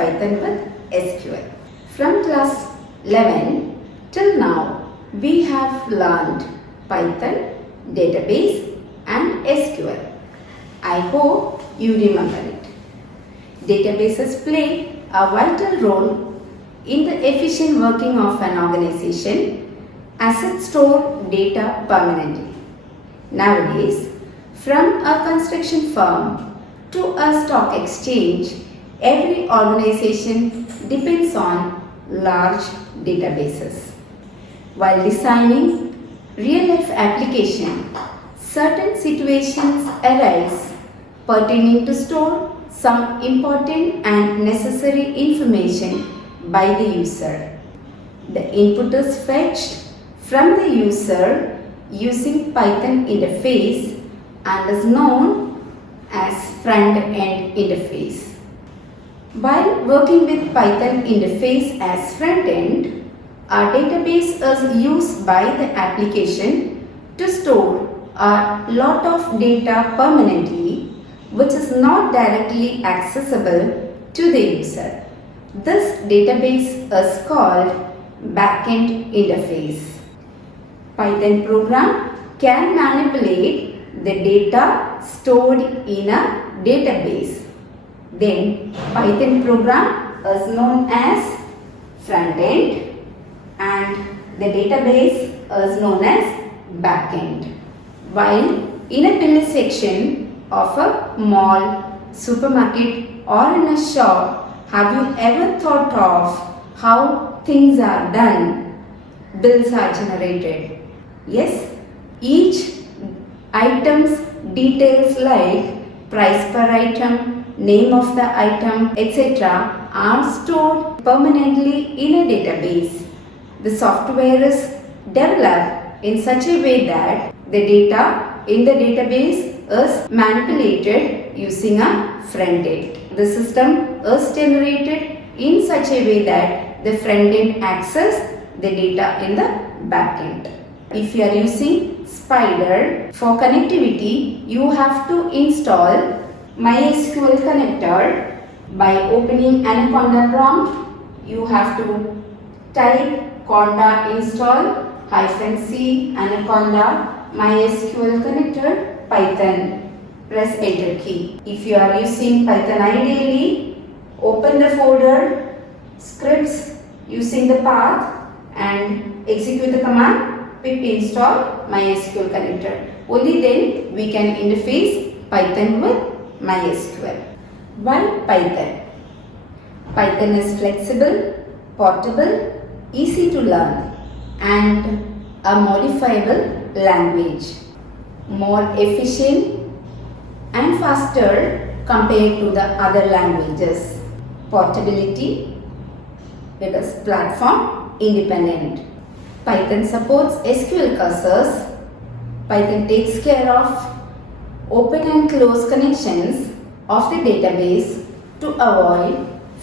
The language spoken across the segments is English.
Python with SQL. From class 11 till now, we have learned Python, database and SQL. I hope you remember it. Databases play a vital role in the efficient working of an organization as it stores data permanently. Nowadays, from a construction firm to a stock exchange, every organization depends on large databases. While designing real-life application, certain situations arise pertaining to store some important and necessary information by the user. The input is fetched from the user using Python interface and is known as front-end interface. While working with Python interface as front-end, our database is used by the application to store a lot of data permanently, which is not directly accessible to the user. This database is called backend interface. Python program can manipulate the data stored in a database. Then Python program is known as front-end and the database is known as backend. While in a building section of a mall, supermarket or in a shop, have you ever thought of how things are done? Bills are generated. Yes, each item's details like price per item, name of the item, etc. are stored permanently in a database. The software is developed in such a way that the data in the database is manipulated using a front end. The system is generated in such a way that the front end access the data in the back end. If you are using Spyder for connectivity, you have to install MySQL connector. By opening Anaconda prompt, you have to type conda install -c Anaconda MySQL connector Python. Press enter key. If you are using Python ideally, open the folder scripts using the path and execute the command pip install MySQL connector. Only then we can interface Python with MySQL. Why Python? Python is flexible, portable, easy to learn and a modifiable language. More efficient and faster compared to the other languages. Portability, it is platform independent. Python supports SQL cursors. Python takes care of open and close connections of the database to avoid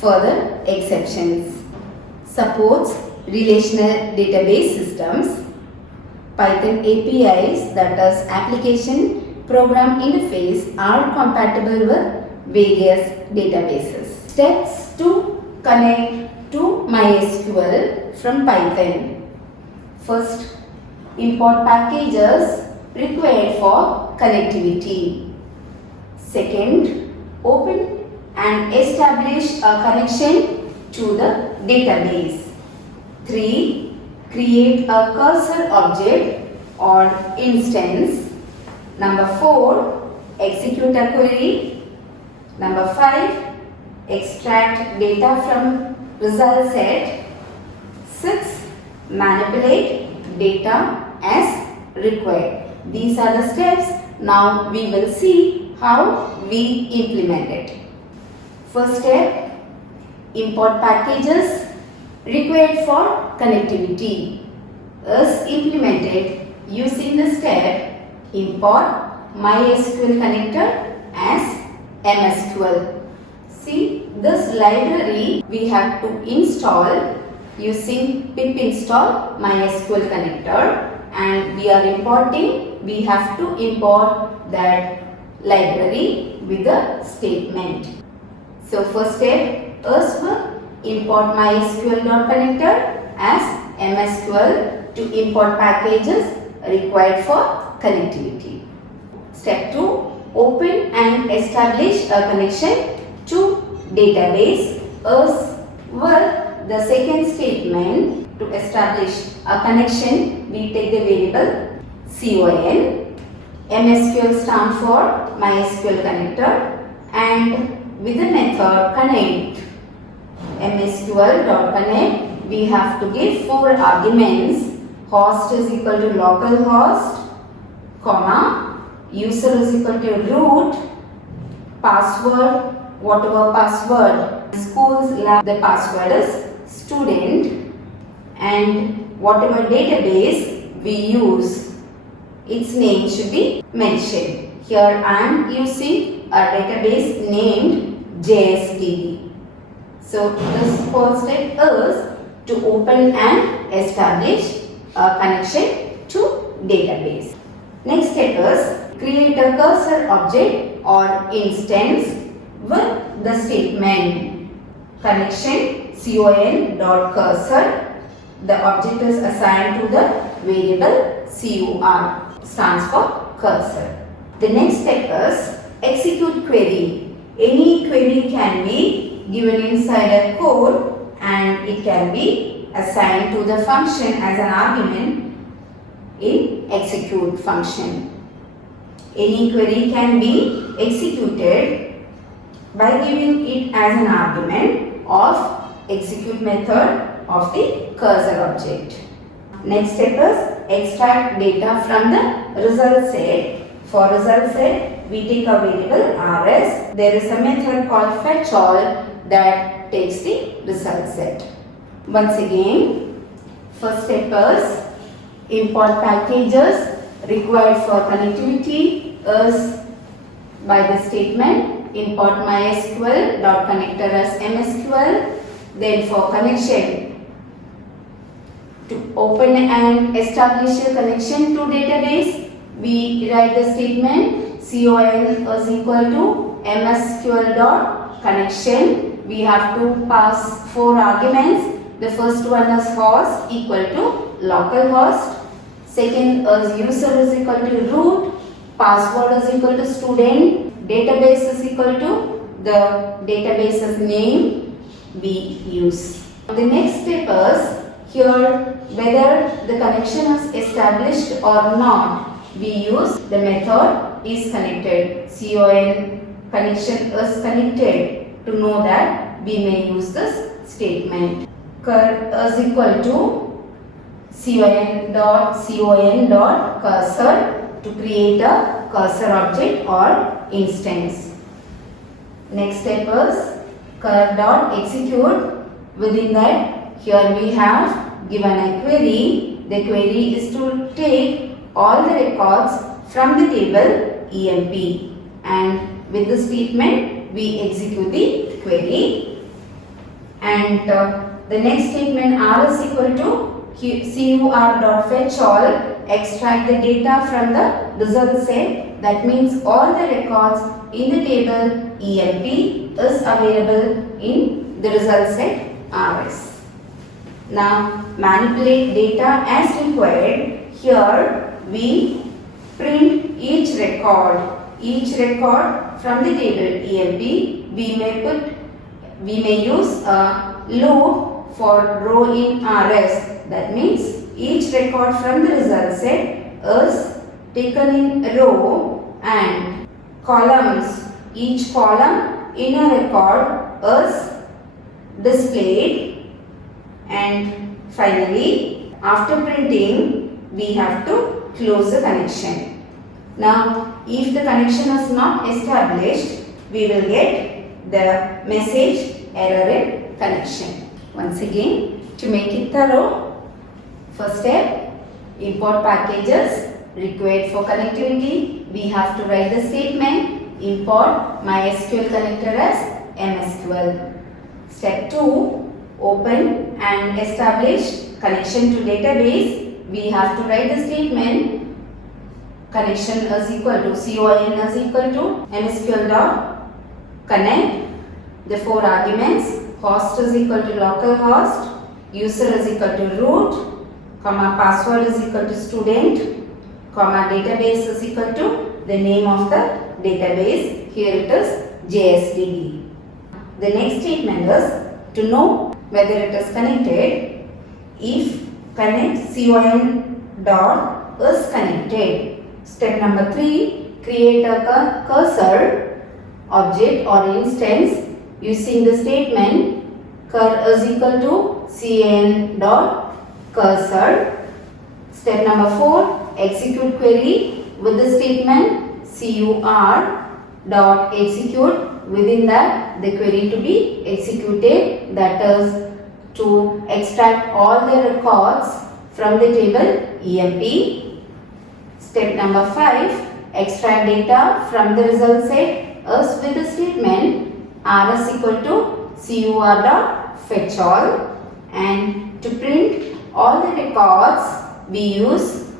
further exceptions. Supports relational database systems. Python APIs, that is application program interface, are compatible with various databases. Steps to connect to MySQL from Python. First, import packages required for connectivity. Second, open and establish a connection to the database. 3. Create a cursor object or instance. Number 4. Execute a query. Number 5. Extract data from result set. 6. Manipulate data as required. These are the steps. Now we will see how we implement it. First step, import packages required for connectivity is implemented using the step import MySQL connector as MSQL. See, this library we have to install using pip install MySQL connector, and we have to import that library with a statement. So first step, us will import MySQL.connector as MSQL to import packages required for connectivity. Step 2. Open and establish a connection to database as well. The second statement, to establish a connection, we take the variable CON. MSQL stands for MySQL connector, and with the method connect, MSQL.connect, we have to give 4 arguments. Host is equal to localhost, comma, user is equal to root, password, whatever password schools lab, the password is student, and whatever database we use, its name should be mentioned. Here I am using a database named JSDB. So this first step is to open and establish a connection to database. Next step is create a cursor object or instance with the statement connection con.cursor. The object is assigned to the variable cur, stands for cursor. The next step is execute query. Any query can be given inside a code and it can be assigned to the function as an argument in execute function. Any query can be executed by giving it as an argument of execute method of the cursor object. Next step is extract data from the result set. For result set, we take a variable rs. There is a method called fetchAll that takes the result set. Once again, first step is import packages required for connectivity is by the statement import MySQL.connector as MSQL. Then for connection, to open and establish a connection to database, we write the statement con is equal to MSQL dot connection. We have to pass 4 arguments. The first one is host equal to localhost. Second is user is equal to root. Password is equal to student. Database is equal to the database's name we use. The next step is here whether the connection is established or not. We use the method is connected. Con connection is connected. To know that we may use this statement. Cur is equal to con cursor to create a cursor object or instance. Next step is cur.execute. Within that, here we have given a query. The query is to take all the records from the table EMP, and with the statement we execute the query. And the next statement r is equal to cur.fetchAll, extract the data from the result set. That means all the records in the table EMP is available in the result set rs. Now manipulate data as required. Here we print each record from the table EMP. We may use a loop for row in rs. That means each record from the result set is taken in row and columns. Each column in a record is displayed, and finally after printing we have to close the connection. Now if the connection is not established, we will get the message error in connection. Once again, to make it thorough, first step, import packages required for connectivity. We have to write the statement import MySQL connector as MSQL. Step 2, open and establish connection to database. We have to write the statement connection is equal to con is equal to MSQL dot connect. The 4 arguments host is equal to localhost, user is equal to root, comma password is equal to student, comma database is equal to the name of the database. Here it is JSDB. The next statement is to know whether it is connected. If connect con dot is connected. Step number 3, create a cursor object or instance using the statement cur is equal to con dot cursor. Step number 4, execute query with the statement cur dot execute. Within that, the query to be executed, that is to extract all the records from the table EMP. Step number 5, extract data from the result set as with the statement rs equal to cur dot fetch all, and to print all the records we use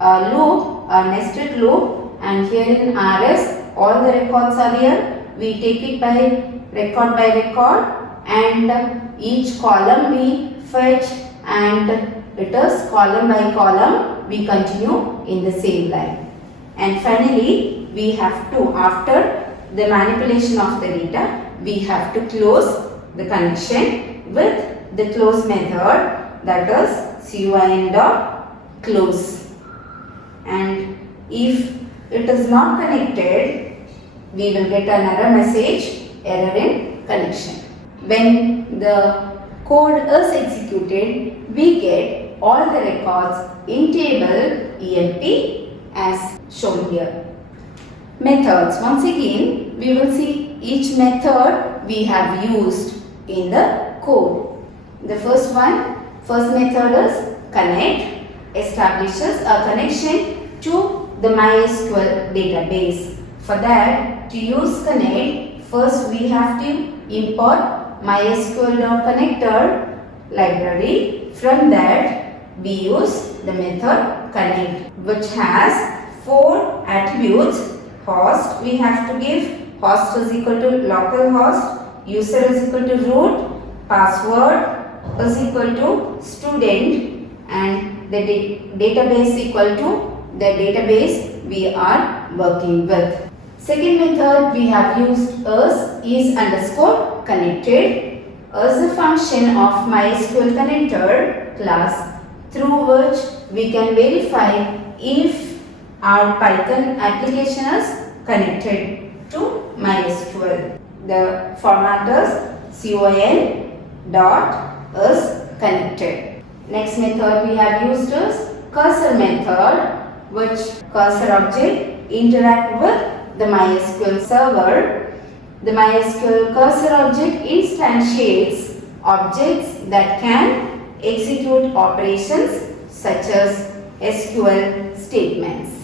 a loop, a nested loop, and here in rs all the records are here. We take it by record, and each column we fetch, and it is column by column we continue in the same line. And finally, we have to, after the manipulation of the data, we have to close the connection with the close method, that is con dot close. And if it is not connected, we will get an error message, error in connection. When the code is executed, we get all the records in table EMP as shown here. Methods. Once again, we will see each method we have used in the code. The first method is connect, establishes a connection to the MySQL database. For that, to use connect, first we have to import MySQL.connector library. From that, we use the method connect, which has 4 attributes. Host, we have to give host is equal to localhost, user is equal to root, password is equal to student, and the database equal to the database we are working with. Second method we have used is underscore connected as a function of MySQL connector class, through which we can verify if our Python application is connected to MySQL. The format is con dot is connected. Next method we have used is cursor method, which cursor object interact with the MySQL server. The MySQL cursor object instantiates objects that can execute operations such as SQL statements.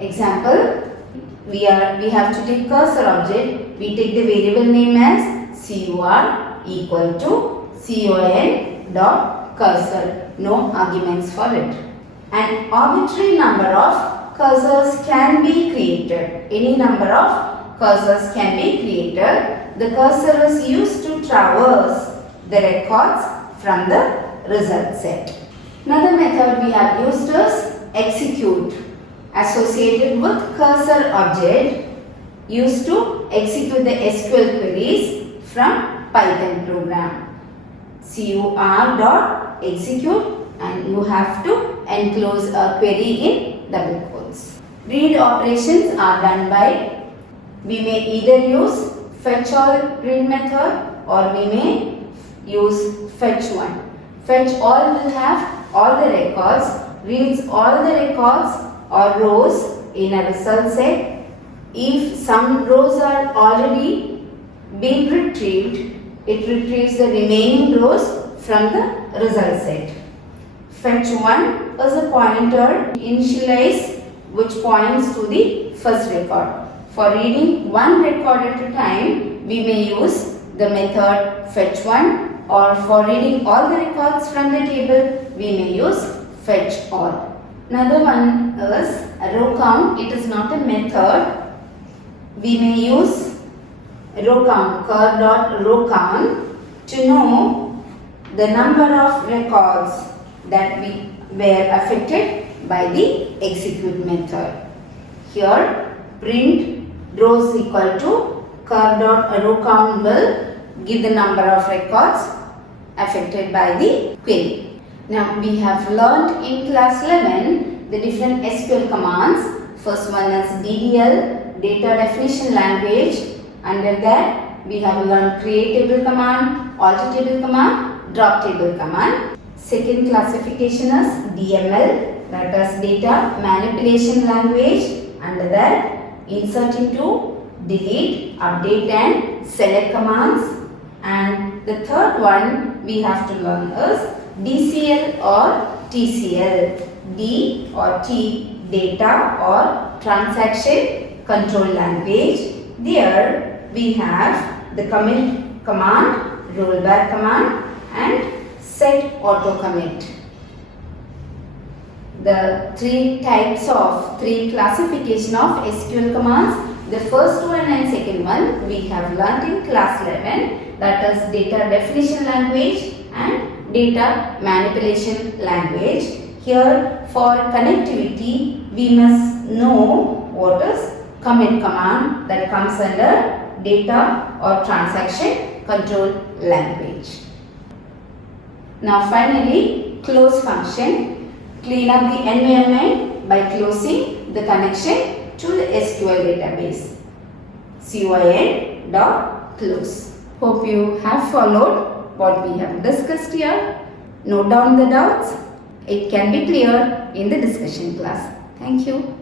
Example, we have to take cursor object. We take the variable name as cur equal to con dot cursor. No arguments for it. An arbitrary number of cursors can be created. Any number of cursors can be created. The cursor is used to traverse the records from the result set. Another method we have used is execute, associated with cursor object, used to execute the SQL queries from Python program. cur dot execute, and you have to enclose a query in double quotes. Read operations are done by, we may either use fetch all read method, or we may use fetch one. Fetch all will have all the records, reads all the records or rows in a result set. If some rows are already been retrieved, it retrieves the remaining rows from the result set. Fetch one is a pointer initialize which points to the first record. For reading one record at a time, we may use the method fetch one, or for reading all the records from the table, we may use fetch all. Another one is row count. It is not a method. We may use row count, cur dot row count. To know the number of records that were affected by the execute method. Here, print rows equal to row count will give the number of records affected by the query. Now, we have learned in class 11 the different SQL commands. First one is DDL, data definition language. Under that, we have learned create table command, alter table command, drop table command. Second classification is DML, that is data manipulation language. Under that, insert into, delete, update and select commands. And the third one we have to learn is DCL or TCL. D or T, data or transaction control language. There we have the commit command, rollback command and set auto commit. The three classification of SQL commands. The first one and second one we have learnt in class 11, that is data definition language and data manipulation language. Here for connectivity we must know what is commit command, that comes under data or transaction control language. Now finally, close function. Clean up the environment by closing the connection to the SQL database. COIN.close. Hope you have followed what we have discussed here. Note down the doubts. It can be clear in the discussion class. Thank you.